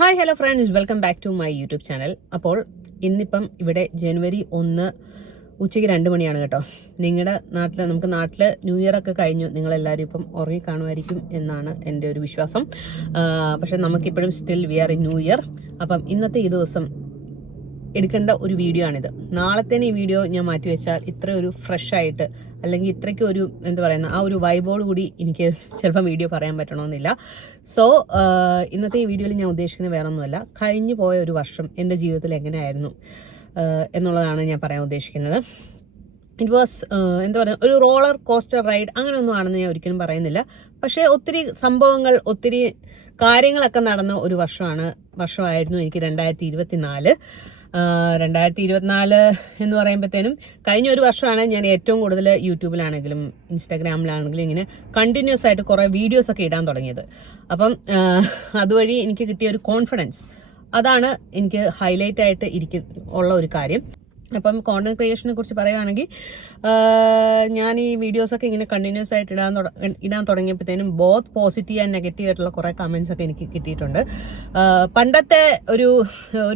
Hi hello friends, welcome back to my YouTube channel. അപ്പോൾ ഇന്നിപ്പം ഇവിടെ ജനുവരി 1 ഉച്ചയ്ക്ക് 2 മണിയാണ് കേട്ടോ. നിങ്ങളുടെ നാട്ടിൽ ന്യൂ ഇയർ ഒക്കെ കഴിഞ്ഞു, നിങ്ങളെല്ലാവരും ഇപ്പം ഉറങ്ങി കാണുമായിരിക്കും എന്നാണ് എൻ്റെ ഒരു വിശ്വാസം. പക്ഷെ നമുക്കിപ്പോഴും still we are in new year. അപ്പം ഇന്നത്തെ ഈ ദിവസം എടുക്കേണ്ട ഒരു വീഡിയോ ആണിത്. നാളത്തേന് ഈ വീഡിയോ ഞാൻ മാറ്റി വെച്ചാൽ ഇത്ര ഒരു ഫ്രഷ് ആയിട്ട് അല്ലെങ്കിൽ ഇത്രയ്ക്ക് ഒരു എന്താ പറയുന്ന ആ ഒരു വൈബോട് കൂടി എനിക്ക് ചിലപ്പോൾ വീഡിയോ പറയാൻ പറ്റണമെന്നില്ല. സോ ഇന്നത്തെ ഈ വീഡിയോയിൽ ഞാൻ ഉദ്ദേശിക്കുന്നത് വേറെ ഒന്നുമല്ല, കഴിഞ്ഞു പോയ ഒരു വർഷം എൻ്റെ ജീവിതത്തിൽ എങ്ങനെയായിരുന്നു എന്നുള്ളതാണ് ഞാൻ പറയാൻ ഉദ്ദേശിക്കുന്നത്. ഇറ്റ് വാസ് എന്താ പറയുക, ഒരു റോളർ കോസ്റ്റർ റൈഡ് അങ്ങനെയൊന്നും ആണെന്ന് ഞാൻ ഒരിക്കലും പറയുന്നില്ല. പക്ഷേ ഒത്തിരി സംഭവങ്ങൾ, ഒത്തിരി കാര്യങ്ങളൊക്കെ നടന്ന ഒരു വർഷമായിരുന്നു എനിക്ക് 2024. 2024 എന്ന് പറയുമ്പോഴത്തേനും കഴിഞ്ഞ ഒരു വർഷമാണ് ഞാൻ ഏറ്റവും കൂടുതൽ യൂട്യൂബിലാണെങ്കിലും ഇൻസ്റ്റാഗ്രാമിലാണെങ്കിലും ഇങ്ങനെ കണ്ടിന്യൂസ് ആയിട്ട് കുറേ വീഡിയോസൊക്കെ ഇടാൻ തുടങ്ങിയത്. അപ്പം അതുവഴി എനിക്ക് കിട്ടിയ ഒരു കോൺഫിഡൻസ്, അതാണ് എനിക്ക് ഹൈലൈറ്റ് ആയിട്ട് ഉള്ള ഒരു കാര്യം. അപ്പം കോണ്ടന്റ് ക്രിയേഷനെ കുറിച്ച് പറയുകയാണെങ്കിൽ ഞാൻ ഈ വീഡിയോസൊക്കെ ഇങ്ങനെ കണ്ടിന്യൂസ് ആയിട്ട് ഇടാൻ തുടങ്ങിയപ്പോഴത്തേനും ബോത്ത് പോസിറ്റീവ് ആൻഡ് നെഗറ്റീവ് ആയിട്ടുള്ള കുറേ കമൻസ് ഒക്കെ എനിക്ക് കിട്ടിയിട്ടുണ്ട്. പണ്ടത്തെ ഒരു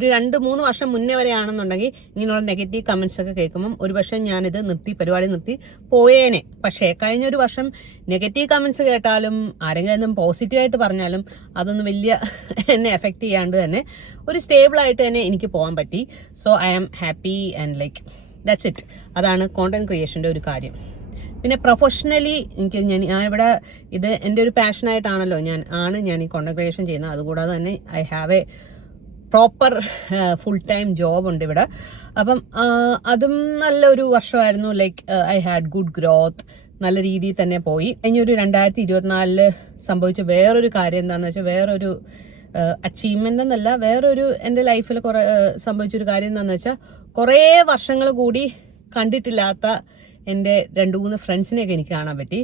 2-3 വർഷം മുന്നേ വരെ ആണെന്നുണ്ടെങ്കിൽ ഇങ്ങനെയുള്ള നെഗറ്റീവ് കമൻസ് ഒക്കെ കേൾക്കുമ്പം ഒരുപക്ഷെ ഞാനിത് പരിപാടി നിർത്തി പോയേനെ. പക്ഷേ കഴിഞ്ഞൊരു വർഷം നെഗറ്റീവ് കമൻസ് കേട്ടാലും ആരെങ്കിലും പോസിറ്റീവായിട്ട് പറഞ്ഞാലും അതൊന്നും വലിയ എന്നെ എഫക്റ്റ് ചെയ്യാണ്ട് തന്നെ ഒരു സ്റ്റേബിളായിട്ട് തന്നെ എനിക്ക് പോകാൻ പറ്റി. So I am happy and like that's it. അതാണ് കോണ്ടന്റ് ക്രിയേഷൻ്റെ ഒരു കാര്യം. പിന്നെ പ്രൊഫഷണലി ഞാനിവിടെ ഇത് എൻ്റെ ഒരു പാഷനായിട്ടാണല്ലോ ഞാൻ ഈ കോണ്ടന്റ് ക്രിയേഷൻ ചെയ്യുന്നത്. അതുകൂടാതെ തന്നെ I have A proper full time job ഉണ്ട് ഇവിടെ. അപ്പം അതും നല്ലൊരു വർഷമായിരുന്നു. Like I had good growth, നല്ല രീതിയിൽ തന്നെ പോയി. കഴിഞ്ഞൊരു 2024 സംഭവിച്ച വേറൊരു കാര്യം എന്താണെന്ന് വെച്ചാൽ, വേറൊരു അച്ചീവ്മെൻ്റ് എന്നല്ല, വേറൊരു എൻ്റെ ലൈഫിൽ സംഭവിച്ചൊരു കാര്യം എന്താണെന്ന് വെച്ചാൽ, കുറേ വർഷങ്ങൾ കൂടി കണ്ടിട്ടില്ലാത്ത എൻ്റെ 2-3 ഫ്രണ്ട്സിനെയൊക്കെ എനിക്ക് കാണാൻ പറ്റി.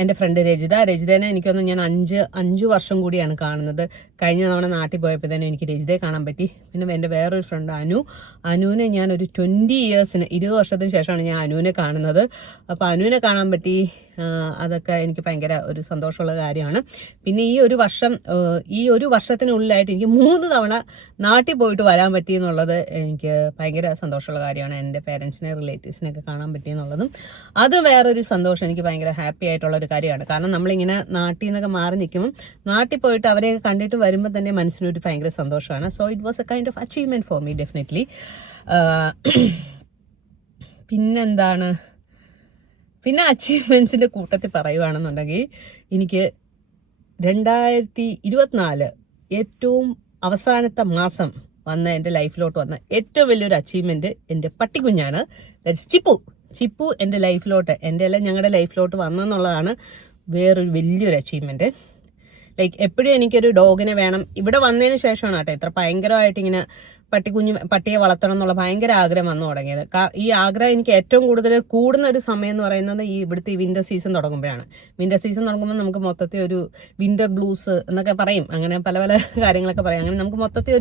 എൻ്റെ ഫ്രണ്ട് രജിതേനെ എനിക്കൊന്ന് ഞാൻ 5 വർഷം കൂടിയാണ് കാണുന്നത്. കഴിഞ്ഞ തവണ നാട്ടിൽ പോയപ്പോൾ തന്നെ എനിക്ക് രജിതയെ കാണാൻ പറ്റി. പിന്നെ എൻ്റെ വേറൊരു ഫ്രണ്ട് അനുവിനെ ഞാൻ ഒരു 20 വർഷത്തിന് ശേഷമാണ് ഞാൻ അനുവിനെ കാണുന്നത്. അപ്പോൾ അനുവിനെ കാണാൻ പറ്റി. അതൊക്കെ എനിക്ക് ഭയങ്കര ഒരു സന്തോഷമുള്ള കാര്യമാണ്. പിന്നെ ഈ ഒരു വർഷത്തിനുള്ളിലായിട്ട് എനിക്ക് 3 തവണ നാട്ടിൽ പോയിട്ട് വരാൻ പറ്റി എന്നുള്ളത് എനിക്ക് ഭയങ്കര സന്തോഷമുള്ള കാര്യമാണ്. എൻ്റെ പേരൻസിനെ, റിലേറ്റീവ്സിനെയൊക്കെ കാണാൻ പറ്റിയെന്നുള്ളതും അതും വേറൊരു സന്തോഷം, എനിക്ക് ഭയങ്കര ഹാപ്പി ആയിട്ടുള്ള ഒരു കാര്യമാണ്. കാരണം നമ്മളിങ്ങനെ നാട്ടിൽ നിന്നൊക്കെ മാറി നിൽക്കുമ്പം നാട്ടിൽ പോയിട്ട് അവരെയൊക്കെ കണ്ടിട്ട് വരുമ്പോൾ തന്നെ മനസ്സിനൊരു ഭയങ്കര സന്തോഷമാണ്. So it was A kind of achievement for me definitely. പിന്നെ അച്ചീവ്മെൻറ്റ്സിൻ്റെ കൂട്ടത്തിൽ പറയുകയാണെന്നുണ്ടെങ്കിൽ, എനിക്ക് 2024 ഏറ്റവും അവസാനത്തെ മാസം എൻ്റെ ലൈഫിലോട്ട് വന്ന ഏറ്റവും വലിയൊരു അച്ചീവ്മെൻറ്റ് എൻ്റെ പട്ടിക്കുഞ്ഞാണ്. ചിപ്പു എൻ്റെ ലൈഫിലോട്ട്, ഞങ്ങളുടെ ലൈഫിലോട്ട് വന്നെന്നുള്ളതാണ് വേറൊരു വലിയൊരു അച്ചീവ്മെൻറ്റ്. ലൈക്ക് എപ്പോഴും എനിക്കൊരു ഡോഗിനെ വേണം. ഇവിടെ വന്നതിന് ശേഷമാണ് കേട്ടോ ഇത്ര ഭയങ്കരമായിട്ട് ഇങ്ങനെ പട്ടിയെ വളർത്തണം എന്നുള്ള ഭയങ്കര ആഗ്രഹം വന്നു തുടങ്ങിയത്. ഈ ആഗ്രഹം എനിക്ക് ഏറ്റവും കൂടുന്ന ഒരു സമയം എന്ന് പറയുന്നത് ഇവിടുത്തെ ഈ വിൻ്റർ സീസൺ തുടങ്ങുമ്പോഴാണ്. വിൻ്റർ സീസൺ തുടങ്ങുമ്പോൾ നമുക്ക് മൊത്തത്തിൽ ഒരു വിൻ്റർ ബ്ലൂസ് എന്നൊക്കെ പറയും, അങ്ങനെ പല പല കാര്യങ്ങളൊക്കെ പറയും. അങ്ങനെ നമുക്ക് മൊത്തത്തിൽ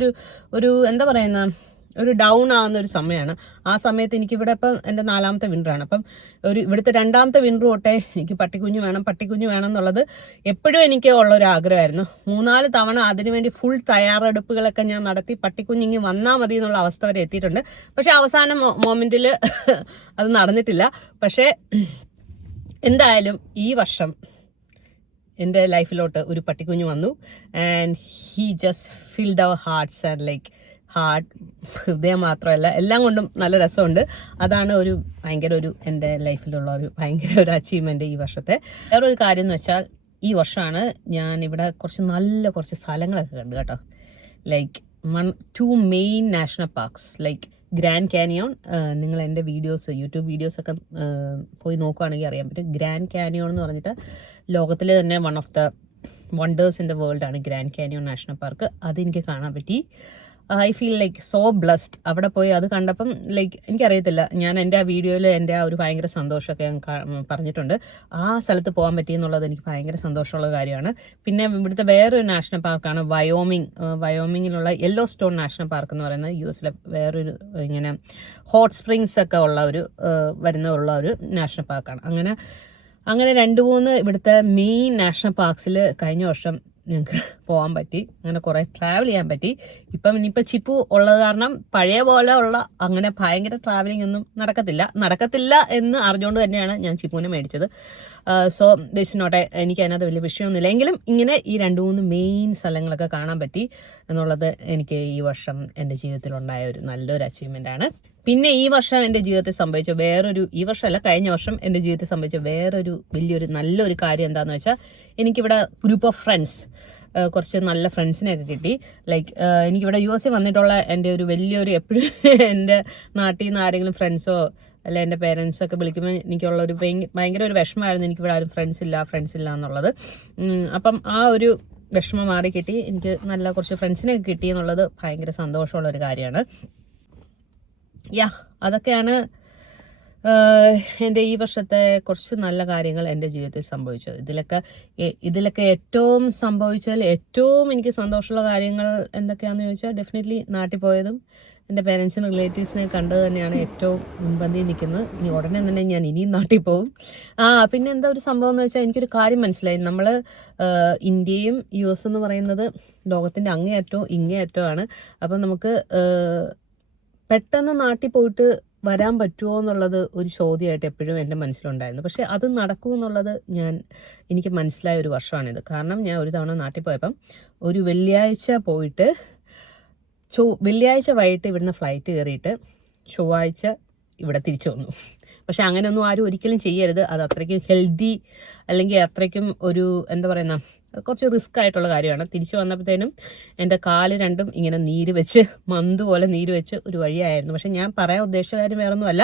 ഒരു എന്താ പറയുന്ന ഒരു ഡൗൺ ആവുന്ന ഒരു സമയമാണ്. ആ സമയത്ത് എനിക്കിവിടെ ഇപ്പം എൻ്റെ 4ാമത്തെ വിൻ്ററാണ്. അപ്പം ഇവിടുത്തെ 2ാമത്തെ വിൻ്റർ തൊട്ടേ എനിക്ക് പട്ടിക്കുഞ്ഞ് വേണം എന്നുള്ളത് എപ്പോഴും എനിക്ക് ഉള്ളൊരു ആഗ്രഹമായിരുന്നു. 3-4 തവണ അതിനുവേണ്ടി ഫുൾ തയ്യാറെടുപ്പുകളൊക്കെ ഞാൻ നടത്തി പട്ടിക്കുഞ്ഞിങ്ങി വന്നാൽ മതി എന്നുള്ള അവസ്ഥ വരെ എത്തിയിട്ടുണ്ട്. പക്ഷെ അവസാന മൊമെൻറ്റിൽ അത് നടന്നിട്ടില്ല. പക്ഷേ എന്തായാലും ഈ വർഷം എൻ്റെ ലൈഫിലോട്ട് ഒരു പട്ടിക്കുഞ്ഞ് വന്നു. And he just filled our hearts and like ഹൃദയം മാത്രമല്ല, എല്ലാം കൊണ്ടും നല്ല രസമുണ്ട്. അതാണ് എൻ്റെ ലൈഫിലുള്ള ഭയങ്കര ഒരു അച്ചീവ്മെൻറ്റ് ഈ വർഷത്തെ. വേറൊരു കാര്യം എന്ന് വെച്ചാൽ, ഈ വർഷമാണ് ഞാൻ ഇവിടെ കുറച്ച് സ്ഥലങ്ങളൊക്കെ കണ്ടു കേട്ടോ. Like 2 main national parks, like grand canyon. നിങ്ങൾ എൻ്റെ യൂട്യൂബ് വീഡിയോസൊക്കെ പോയി നോക്കുകയാണെങ്കിൽ അറിയാൻ പറ്റും. ഗ്രാൻഡ് കാനിയോൺ എന്ന് പറഞ്ഞിട്ട് ലോകത്തിലെ തന്നെ one of the wonders in the വേൾഡാണ് ഗ്രാൻഡ് കാനിയോൺ നാഷണൽ പാർക്ക്. അതെനിക്ക് കാണാൻ പറ്റി. I feel like so blessed. അവിടെ പോയി അത് കണ്ടപ്പം ലൈക്ക് എനിക്കറിയത്തില്ല, ഞാൻ എൻ്റെ ആ വീഡിയോയിൽ എൻ്റെ ആ ഒരു ഭയങ്കര സന്തോഷമൊക്കെ ഞാൻ പറഞ്ഞിട്ടുണ്ട്. ആ സ്ഥലത്ത് പോകാൻ പറ്റിയെന്നുള്ളത് എനിക്ക് ഭയങ്കര സന്തോഷമുള്ള കാര്യമാണ്. പിന്നെ ഇവിടുത്തെ വേറൊരു നാഷണൽ പാർക്കാണ് വയോമിങ്ങിലുള്ള യെല്ലോ സ്റ്റോൺ നാഷണൽ പാർക്ക് എന്ന് പറയുന്നത്. US വേറൊരു ഇങ്ങനെ ഹോട്ട് സ്പ്രിങ്സ് ഒക്കെ ഉള്ള ഒരു നാഷണൽ പാർക്കാണ്. അങ്ങനെ 2-3 ഇവിടുത്തെ മെയിൻ നാഷണൽ പാർക്സിൽ കഴിഞ്ഞ വർഷം ഞങ്ങൾക്ക് പോകാൻ പറ്റി. അങ്ങനെ കുറേ ട്രാവൽ ചെയ്യാൻ പറ്റി. ഇനിയിപ്പോൾ ചിപ്പു ഉള്ളത് കാരണം പഴയ പോലെ ഉള്ള അങ്ങനെ ഭയങ്കര ട്രാവലിംഗ് ഒന്നും നടക്കത്തില്ല എന്ന് അറിഞ്ഞുകൊണ്ട് തന്നെയാണ് ഞാൻ ചിപ്പുവിനെ മേടിച്ചത്. സോ ദിസ് നോട്ട് എനിക്ക് അതിനകത്ത് വലിയ വിഷയമൊന്നുമില്ല. എങ്കിലും ഇങ്ങനെ ഈ 2-3 മെയിൻ സ്ഥലങ്ങളൊക്കെ കാണാൻ പറ്റി എന്നുള്ളത് എനിക്ക് ഈ വർഷം എൻ്റെ ജീവിതത്തിലുണ്ടായ ഒരു നല്ലൊരു അച്ചീവ്മെൻ്റ് ആണ്. പിന്നെ ഈ വർഷം എൻ്റെ ജീവിതത്തിൽ സംഭവിച്ച ഈ വർഷമല്ല, കഴിഞ്ഞ വർഷം എൻ്റെ ജീവിതത്തിൽ സംഭവിച്ച വലിയൊരു നല്ലൊരു കാര്യം എന്താണെന്ന് വെച്ചാൽ, എനിക്കിവിടെ ഗ്രൂപ്പ് ഓഫ് ഫ്രണ്ട്സ്, കുറച്ച് നല്ല ഫ്രണ്ട്സിനെയൊക്കെ കിട്ടി. ലൈക്ക് എനിക്കിവിടെ US വന്നിട്ടുള്ള എൻ്റെ ഒരു വലിയൊരു എപ്പോഴും എൻ്റെ നാട്ടിൽ നിന്ന് ആരെങ്കിലും ഫ്രണ്ട്സോ അല്ല എൻ്റെ പേരൻസൊക്കെ വിളിക്കുമ്പോൾ എനിക്കുള്ളൊരു ഭയങ്കര ഒരു വിഷമമായിരുന്നു, എനിക്കിവിടെ ആരും ഫ്രണ്ട്സ് ഇല്ല എന്നുള്ളത്. അപ്പം ആ ഒരു വിഷമം മാറി കിട്ടി. എനിക്ക് നല്ല കുറച്ച് ഫ്രണ്ട്സിനെയൊക്കെ കിട്ടി എന്നുള്ളത് ഭയങ്കര സന്തോഷമുള്ളൊരു കാര്യമാണ്. അതൊക്കെയാണ് എൻ്റെ ഈ വർഷത്തെ കുറച്ച് നല്ല കാര്യങ്ങൾ എൻ്റെ ജീവിതത്തിൽ സംഭവിച്ചത്. ഇതിലൊക്കെ ഏറ്റവും എനിക്ക് സന്തോഷമുള്ള കാര്യങ്ങൾ എന്തൊക്കെയാണെന്ന് ചോദിച്ചാൽ, ഡെഫിനറ്റ്ലി നാട്ടിൽ പോയതും എൻ്റെ പേരൻസിനും റിലേറ്റീവ്സിനെ കണ്ടത് തന്നെയാണ് ഏറ്റവും മുൻപന്തിയിൽ നിൽക്കുന്നത്. ഉടനെ തന്നെ ഞാൻ ഇനിയും നാട്ടിൽ പോകും. പിന്നെ എന്താ ഒരു സംഭവം എന്ന് വെച്ചാൽ, എനിക്കൊരു കാര്യം മനസ്സിലായി. നമ്മൾ ഇന്ത്യയും US എന്ന് പറയുന്നത് ലോകത്തിൻ്റെ അങ്ങേയറ്റവും ഇങ്ങേയറ്റമാണ്. അപ്പം നമുക്ക് പെട്ടെന്ന് നാട്ടിൽ പോയിട്ട് വരാൻ പറ്റുമോ എന്നുള്ളത് ഒരു ചോദ്യമായിട്ട് എപ്പോഴും എൻ്റെ മനസ്സിലുണ്ടായിരുന്നു. പക്ഷേ അത് നടക്കുമെന്നുള്ളത് എനിക്ക് മനസ്സിലായ ഒരു വർഷമാണിത്. കാരണം ഞാൻ ഒരു തവണ നാട്ടിൽ പോയപ്പം ഒരു വെള്ളിയാഴ്ച വൈകിട്ട് ഇവിടുന്ന് ഫ്ലൈറ്റ് കയറിയിട്ട് ചൊവ്വാഴ്ച ഇവിടെ തിരിച്ചു വന്നു. പക്ഷെ അങ്ങനെയൊന്നും ആരും ഒരിക്കലും ചെയ്യരുത്. അത് അത്രയ്ക്കും ഹെൽത്തി അല്ലെങ്കിൽ അത്രയ്ക്കും ഒരു എന്താ പറയുന്ന കുറച്ച് റിസ്ക് ആയിട്ടുള്ള കാര്യമാണ്. തിരിച്ചു വന്നപ്പോഴത്തേനും എൻ്റെ കാല് രണ്ടും ഇങ്ങനെ മന്ത് പോലെ നീര് വെച്ച് ഒരു വഴിയായിരുന്നു. പക്ഷെ ഞാൻ പറയാൻ ഉദ്ദേശിച്ച കാര്യം വേറൊന്നുമല്ല,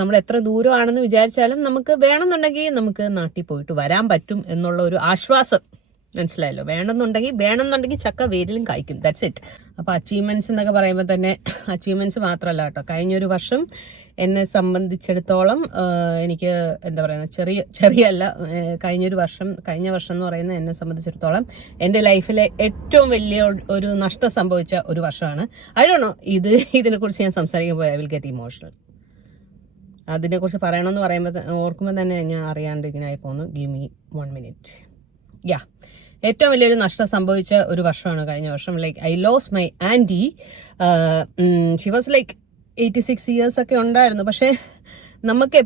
നമ്മൾ എത്ര ദൂരമാണെന്ന് വിചാരിച്ചാലും നമുക്ക് വേണമെന്നുണ്ടെങ്കിൽ നമുക്ക് നാട്ടിൽ പോയിട്ട് വരാൻ പറ്റും എന്നുള്ള ഒരു ആശ്വാസം. മനസ്സിലായല്ലോ? വേണമെന്നുണ്ടെങ്കിൽ ചക്ക വേരിലും കായ്ക്കും. That's it. അപ്പോൾ അച്ചീവ്മെൻറ്റ്സ് എന്നൊക്കെ പറയുമ്പോൾ തന്നെ അച്ചീവ്മെൻറ്റ്സ് മാത്രമല്ല കേട്ടോ. കഴിഞ്ഞൊരു വർഷം എന്നെ സംബന്ധിച്ചിടത്തോളം എനിക്ക് എന്താ പറയുക, കഴിഞ്ഞ വർഷം എന്ന് പറയുന്നത് എന്നെ സംബന്ധിച്ചിടത്തോളം എൻ്റെ ലൈഫിലെ ഏറ്റവും വലിയ ഒരു നഷ്ടം സംഭവിച്ച ഒരു വർഷമാണ്. ഐ ഡോണ്ട് നോ, ഇതിനെക്കുറിച്ച് ഞാൻ സംസാരിക്കുമ്പോൾ ഐ വിൽ ഗെറ്റ് ഇമോഷണൽ. അതിനെക്കുറിച്ച് പറയണമെന്ന് ഓർക്കുമ്പോൾ തന്നെ ഞാൻ അറിയാണ്ട് ഇങ്ങനെ ആയി പോകുന്നു. Give me 1 minute. ഏറ്റവും വലിയൊരു നഷ്ടം സംഭവിച്ച ഒരു വർഷമാണ് കഴിഞ്ഞ വർഷം. Like I lose my anti. She was like 86 years ഒക്കെ ഉണ്ടായിരുന്നു. പക്ഷേ നമുക്ക്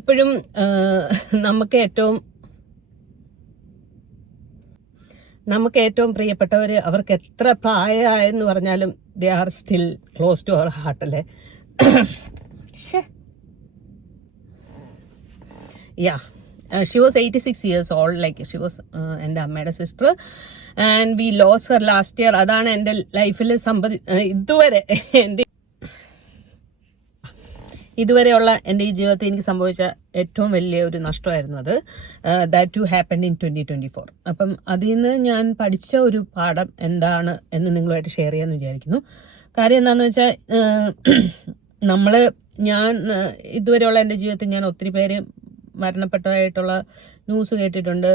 ഏറ്റവും പ്രിയപ്പെട്ടവർ, അവർക്ക് എത്ര പ്രായമായെന്ന് പറഞ്ഞാലും they are still close to our heart അല്ലേ. She was 86 years old. Like she was എൻ്റെ അമ്മയുടെ sister, and we loss Har last year. അതാണ് എൻ്റെ ലൈഫിൽ ഇതുവരെയുള്ള എൻ്റെ ഈ ജീവിതത്തിൽ എനിക്ക് സംഭവിച്ച ഏറ്റവും വലിയ ഒരു നഷ്ടമായിരുന്നു അത്. That to happen in 2024. അപ്പം അതിൽ നിന്ന് ഞാൻ പഠിച്ച ഒരു പാഠം എന്താണ് എന്ന് നിങ്ങളുമായിട്ട് ഷെയർ ചെയ്യാമെന്ന് വിചാരിക്കുന്നു. കാര്യം എന്താണെന്ന് വെച്ചാൽ, ഞാൻ ഇതുവരെയുള്ള എൻ്റെ ജീവിതത്തിൽ ഞാൻ ഒത്തിരി പേര് മരണപ്പെട്ടതായിട്ടുള്ള ന്യൂസ് കേട്ടിട്ടുണ്ട്.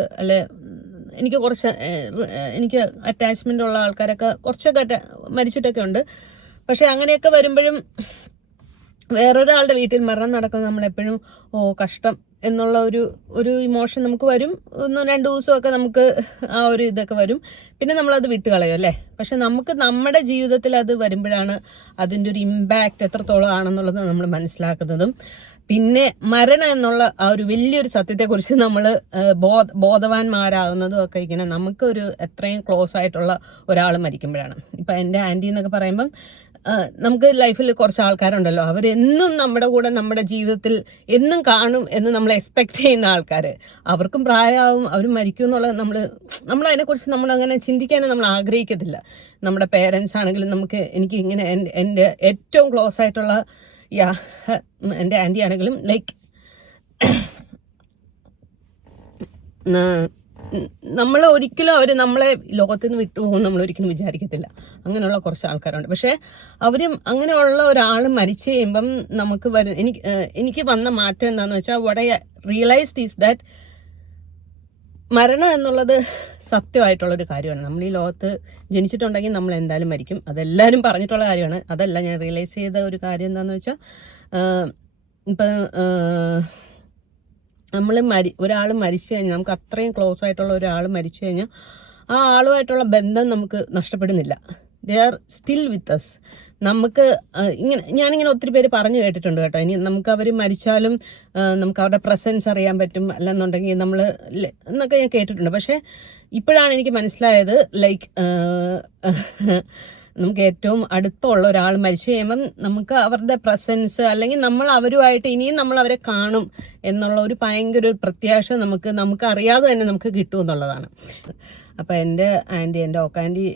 എനിക്ക് അറ്റാച്ച്മെൻ്റ് ഉള്ള ആൾക്കാരൊക്കെ കുറച്ചൊക്കെ മരിച്ചിട്ടൊക്കെ ഉണ്ട്. പക്ഷെ അങ്ങനെയൊക്കെ വരുമ്പോഴും വേറൊരാളുടെ വീട്ടിൽ മരണം നടക്കുന്നത് നമ്മളെപ്പോഴും കഷ്ടം എന്നുള്ള ഒരു ഇമോഷൻ നമുക്ക് വരും. 1-2 ദിവസമൊക്കെ നമുക്ക് ആ ഒരു ഇതൊക്കെ വരും. പിന്നെ നമ്മളത് വിട്ടുകളയും അല്ലേ. പക്ഷെ നമ്മുടെ ജീവിതത്തിൽ അത് വരുമ്പോഴാണ് അതിൻ്റെ ഒരു ഇമ്പാക്റ്റ് എത്രത്തോളം ആണെന്നുള്ളത് നമ്മൾ മനസ്സിലാക്കുന്നതും. പിന്നെ മരണം എന്നുള്ള ആ ഒരു വലിയൊരു സത്യത്തെക്കുറിച്ച് നമ്മൾ ബോധവാന്മാരാകുന്നതും ഒക്കെ ഇങ്ങനെ നമുക്കൊരു എത്രയും ക്ലോസ് ആയിട്ടുള്ള ഒരാൾ മരിക്കുമ്പോഴാണ്. ഇപ്പം എൻ്റെ ആൻറ്റി എന്നൊക്കെ പറയുമ്പം നമുക്ക് ലൈഫിൽ കുറച്ച് ആൾക്കാരുണ്ടല്ലോ, അവരെന്നും നമ്മുടെ കൂടെ നമ്മുടെ ജീവിതത്തിൽ എന്നും കാണും എന്ന് നമ്മൾ എക്സ്പെക്ട് ചെയ്യുന്ന ആൾക്കാർ. അവർക്കും പ്രായമാവും, അവർ മരിക്കും എന്നുള്ളത് നമ്മൾ അതിനെക്കുറിച്ച് നമ്മളങ്ങനെ ചിന്തിക്കാനും നമ്മൾ ആഗ്രഹിക്കത്തില്ല. നമ്മുടെ പേരൻസ് ആണെങ്കിലും എനിക്ക് ഇങ്ങനെ എൻ്റെ ഏറ്റവും ക്ലോസ് ആയിട്ടുള്ള എൻ്റെ ആൻറ്റി ആണെങ്കിലും ലൈക്ക് നമ്മൾ ഒരിക്കലും അവർ നമ്മളെ ലോകത്ത് നിന്ന് വിട്ടുപോകും നമ്മൾ ഒരിക്കലും വിചാരിക്കത്തില്ല. അങ്ങനെയുള്ള കുറച്ച് ആൾക്കാരുണ്ട്. പക്ഷേ അവരും അങ്ങനെയുള്ള ഒരാൾ മരിച്ചു കഴിയുമ്പം എനിക്ക് വന്ന മാറ്റം എന്താണെന്ന് വെച്ചാൽ, what I realized is that മരണം എന്നുള്ളത് സത്യമായിട്ടുള്ളൊരു കാര്യമാണ്. നമ്മൾ ഈ ലോകത്ത് ജനിച്ചിട്ടുണ്ടെങ്കിൽ നമ്മൾ എന്തായാലും മരിക്കും. അതെല്ലാവരും പറഞ്ഞിട്ടുള്ള കാര്യമാണ്. അതല്ല, ഞാൻ റിയലൈസ് ചെയ്ത ഒരു കാര്യം എന്താണെന്ന് വെച്ചാൽ, ഇപ്പം ഒരാൾ മരിച്ചു കഴിഞ്ഞാൽ, നമുക്ക് അത്രയും ക്ലോസ് ആയിട്ടുള്ള ഒരാൾ മരിച്ചു കഴിഞ്ഞാൽ ആ ആളുമായിട്ടുള്ള ബന്ധം നമുക്ക് നഷ്ടപ്പെടുന്നില്ല. They are still with us. നമുക്ക് ഞാനിങ്ങനെ ഒത്തിരി പേര് പറഞ്ഞു കേട്ടിട്ടുണ്ട് കേട്ടോ. ഇനി നമുക്ക് അവർ മരിച്ചാലും നമുക്ക് അവരുടെ പ്രസൻസ് അറിയാൻ പറ്റും, അല്ലെന്നുണ്ടെങ്കിൽ നമ്മൾ എന്നൊക്കെ ഞാൻ കേട്ടിട്ടുണ്ട്. പക്ഷേ ഇപ്പോഴാണ് എനിക്ക് മനസ്സിലായത്, ലൈക്ക് നമുക്ക് ഏറ്റവും അടുപ്പമുള്ള ഒരാൾ മരിച്ചു കഴിയുമ്പം നമുക്ക് അവരുടെ പ്രസൻസ്, അല്ലെങ്കിൽ നമ്മൾ അവരുമായിട്ട് ഇനിയും നമ്മൾ അവരെ കാണും എന്നുള്ള ഒരു ഭയങ്കര ഒരു പ്രത്യാശ നമുക്ക് അറിയാതെ തന്നെ നമുക്ക് കിട്ടും എന്നുള്ളതാണ്. അപ്പം എൻ്റെ ഓക്കാൻറ്റി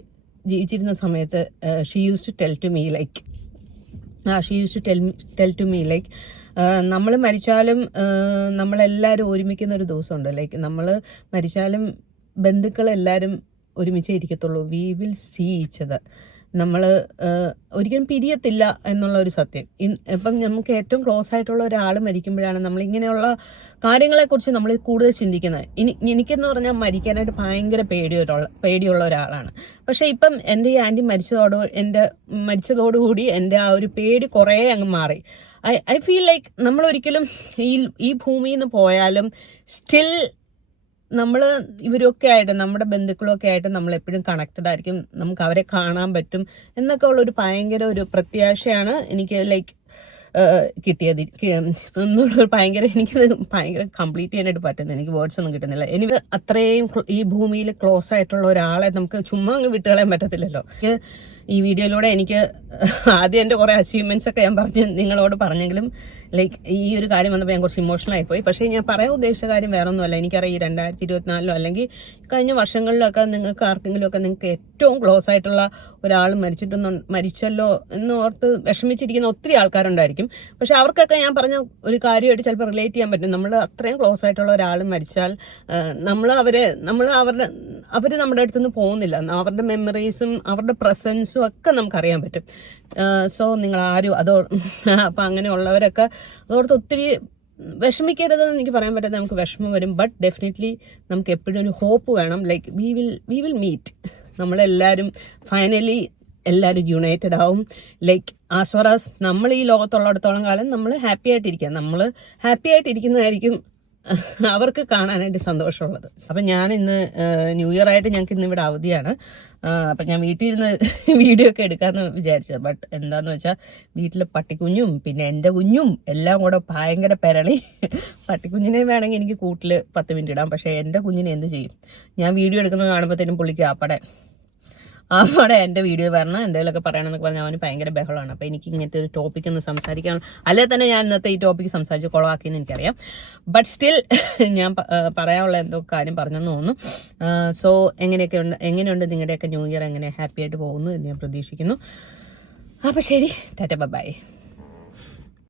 ജീവിച്ചിരുന്ന സമയത്ത് she use to tell to me like നമ്മൾ മരിച്ചാലും നമ്മളെല്ലാവരും ഒരുമിക്കുന്ന ഒരു ദിവസമുണ്ട്. ലൈക്ക് നമ്മൾ മരിച്ചാലും ബന്ധുക്കളെല്ലാവരും ഒരുമിച്ചേ ഇരിക്കത്തുള്ളൂ. We will see each other. നമ്മൾ ഒരിക്കലും പിരിയത്തില്ല എന്നുള്ള ഒരു സത്യം. ഇപ്പം നമുക്ക് ഏറ്റവും ക്ലോസ് ആയിട്ടുള്ള ഒരാൾ മരിക്കുമ്പോഴാണ് നമ്മൾ ഇങ്ങനെയുള്ള കാര്യങ്ങളെക്കുറിച്ച് നമ്മൾ കൂടുതൽ ചിന്തിക്കുന്നത്. എനിക്കെന്ന് പറഞ്ഞാൽ മരിക്കാനായിട്ട് ഭയങ്കര പേടിയുള്ള ഒരാളാണ്. പക്ഷേ ഇപ്പം എൻ്റെ ഈ ആൻറ്റി മരിച്ചതോടുകൂടി എൻ്റെ ആ ഒരു പേടി കുറേ അങ്ങ് മാറി. ഐ ഫീൽ ലൈക്ക് നമ്മളൊരിക്കലും ഈ ഭൂമിയിൽ നിന്ന് പോയാലും സ്റ്റിൽ നമ്മൾ ഇവരൊക്കെ ആയിട്ട്, നമ്മുടെ ബന്ധുക്കളൊക്കെ ആയിട്ട് നമ്മൾ എപ്പോഴും കണക്റ്റഡ് ആയിരിക്കും. നമുക്ക് അവരെ കാണാൻ പറ്റും എന്നൊക്കെ ഉള്ളൊരു ഭയങ്കര ഒരു പ്രത്യാശയാണ് എനിക്ക് ലൈക്ക് കിട്ടിയത്. എന്നുള്ളൊരു എനിക്കത് ഭയങ്കര കംപ്ലീറ്റ് ചെയ്യാനായിട്ട് പറ്റുന്നത്. എനിക്ക് വേർഡ്സ് ഒന്നും കിട്ടുന്നില്ല. എനിക്ക് അത്രയും ഈ ഭൂമിയിൽ ക്ലോസ് ആയിട്ടുള്ള ഒരാളെ നമുക്ക് ചുമ്മാ അങ്ങ് വിട്ടുകളയാൻ പറ്റത്തില്ലല്ലോ. ഈ വീഡിയോയിലൂടെ എനിക്ക് ആദ്യം എൻ്റെ കുറേ അച്ചീവ്മെൻറ്റ്സ് ഒക്കെ ഞാൻ നിങ്ങളോട് പറഞ്ഞെങ്കിലും ലൈക്ക് ഈ ഒരു കാര്യം വന്നപ്പോൾ ഞാൻ കുറച്ച് ഇമോഷണൽ ആയിപ്പോയി. പക്ഷേ ഞാൻ പറയാൻ ഉദ്ദേശിച്ച കാര്യം വേറെ ഒന്നുമല്ല. എനിക്കറിയാം ഈ 2024 അല്ലെങ്കിൽ കഴിഞ്ഞ വർഷങ്ങളിലൊക്കെ നിങ്ങൾക്ക് ആർക്കെങ്കിലുമൊക്കെ നിങ്ങൾക്ക് ഏറ്റവും ക്ലോസ് ആയിട്ടുള്ള ഒരാൾ മരിച്ചല്ലോ എന്ന് ഓർത്ത് വിഷമിച്ചിരിക്കുന്ന ഒത്തിരി ആൾക്കാരുണ്ടായിരിക്കും. പക്ഷെ അവർക്കൊക്കെ ഞാൻ പറഞ്ഞ ഒരു കാര്യമായിട്ട് ചിലപ്പോൾ റിലേറ്റ് ചെയ്യാൻ പറ്റും. നമ്മൾ അത്രയും ക്ലോസ് ആയിട്ടുള്ള ഒരാൾ മരിച്ചാൽ അവർ നമ്മുടെ അടുത്തുനിന്ന് പോകുന്നില്ല. അവരുടെ മെമ്മറീസും അവരുടെ പ്രസൻസും ഒക്കെ നമുക്കറിയാൻ പറ്റും. സോ നിങ്ങൾ ആരും അപ്പം അങ്ങനെയുള്ളവരൊക്കെ അതോർത്ത് ഒത്തിരി വിഷമിക്കരുതെന്ന് എനിക്ക് പറയാൻ പറ്റാതെ നമുക്ക് വിഷമം വരും. ബട്ട് ഡെഫിനറ്റ്ലി നമുക്ക് എപ്പോഴും ഒരു ഹോപ്പ് വേണം. Like we will meet. നമ്മളെല്ലാവരും ഫൈനലി എല്ലാവരും യുണൈറ്റഡ് ആവും. ലൈക്ക് ആസ് ഫാർ ആസ് നമ്മൾ ഈ ലോകത്തുള്ളിടത്തോളം കാലം നമ്മൾ ഹാപ്പി ആയിട്ടിരിക്കുക. നമ്മൾ ഹാപ്പി ആയിട്ടിരിക്കുന്നതായിരിക്കും അവർക്ക് കാണാനായിട്ട് സന്തോഷമുള്ളത്. അപ്പം ഞാൻ ഇന്ന് ന്യൂ ഇയർ ആയിട്ട് ഞങ്ങൾക്ക് ഇന്ന് ഇവിടെ അവധിയാണ്. അപ്പം ഞാൻ വീട്ടിൽ ഇരുന്ന് വീഡിയോ ഒക്കെ എടുക്കാമെന്ന് വിചാരിച്ചത്. ബട്ട് എന്താണെന്ന് വെച്ചാൽ വീട്ടിൽ പട്ടിക്കുഞ്ഞും പിന്നെ എൻ്റെ കുഞ്ഞും എല്ലാം കൂടെ ഭയങ്കര പെരളി. പട്ടിക്കുഞ്ഞിനെ വേണമെങ്കിൽ എനിക്ക് കൂട്ടിൽ 10 മിനിറ്റ് ഇടാം. പക്ഷേ എൻ്റെ കുഞ്ഞിനെ എന്ത് ചെയ്യും? ഞാൻ വീഡിയോ എടുക്കുന്നത് കാണുമ്പോഴത്തേനും പുള്ളിക്ക് അവിടെ എൻ്റെ വീഡിയോ വരണം, എന്തെങ്കിലുമൊക്കെ പറയണമെന്നൊക്കെ പറഞ്ഞാൽ അവന് ഭയങ്കര ബഹളമാണ്. അപ്പോൾ എനിക്ക് ഇങ്ങനത്തെ ഒരു ടോപ്പിക് ഒന്ന് സംസാരിക്കാൻ, അല്ലെ തന്നെ ഞാൻ ഇന്നത്തെ ഈ ടോപ്പിക്ക് സംസാരിച്ച് കൊളവാക്കിയെന്ന് എനിക്കറിയാം. ബട്ട് സ്റ്റിൽ ഞാൻ പറയാനുള്ള എന്തോ കാര്യം പറഞ്ഞെന്ന് തോന്നുന്നു. സോ എങ്ങനെയുണ്ട് നിങ്ങളുടെയൊക്കെ ന്യൂ ഇയർ? എങ്ങനെ ഹാപ്പി ആയിട്ട് പോകുന്നു എന്ന് ഞാൻ പ്രതീക്ഷിക്കുന്നു. അപ്പോൾ ശരി, ടാറ്റ ബൈ.